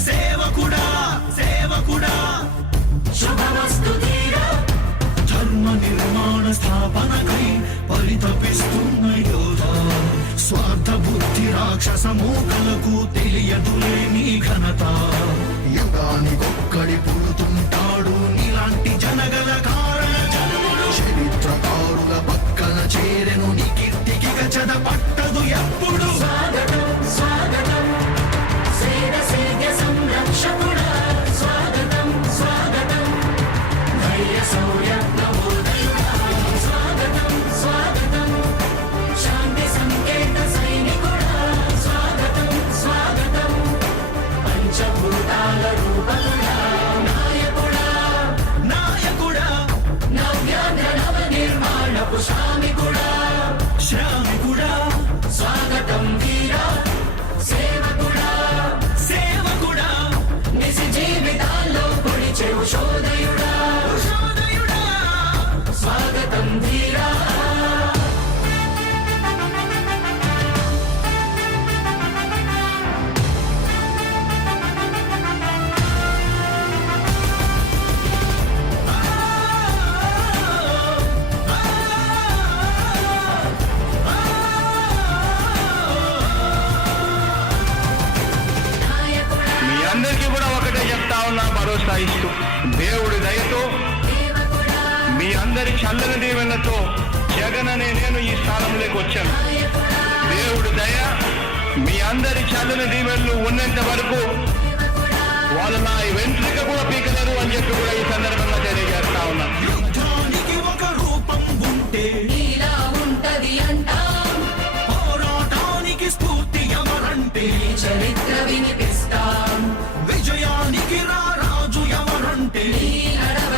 సేవకుడా సేవకుడా శుభమస్తు ధీరా ధర్మ నిర్మాణ స్థాపనకై పరితపిస్తున్న యోధ స్వార్థ బుద్ధి రాక్షస మూకలకు తెలియదులే నీ ఘనత యుగానికొక్కడి పుడుతుంటాడు నీలాంటి జనగల కారణ జన్ముడు చరిత్రకారుల పక్కన చేరెను నీ కీర్తికి గచద పట్టదు ఎప్పుడు స్వాగతం స్వాగతం సేన సంరక్షకుడా స్వాగతం స్వాగతం ధైర్య శౌర్య నవోదయుడా స్వాగతం స్వాగతం శాంతి సంకేత సైనికుడా స్వాగతం స్వాగతం పంచభూతాల రూపకుడా నాయకుడా నాయకుడా నవ్యాంధ్ర నవ నిర్మాణపు శ్రామికుడా శ్రామికుడా స్వాగతం వీరా సేవకుడా సేవకుడా నిజ జీవితాల్లో పొడిచే ఉషోదయుడా ఉషోదయుడా స్వాగతం ధీరా మీ అందరికీ కూడా ఒకటే చెప్తా ఉన్నా, భరోసా ఇస్తూ దేవుడి దయతో మీ అందరి చల్లని దీవెనతో జగన్ అనే నేను ఈ స్థానంలోకి వచ్చాను. దేవుడి దయ మీ అందరి చల్లని దీవెనలు ఉన్నంత వరకు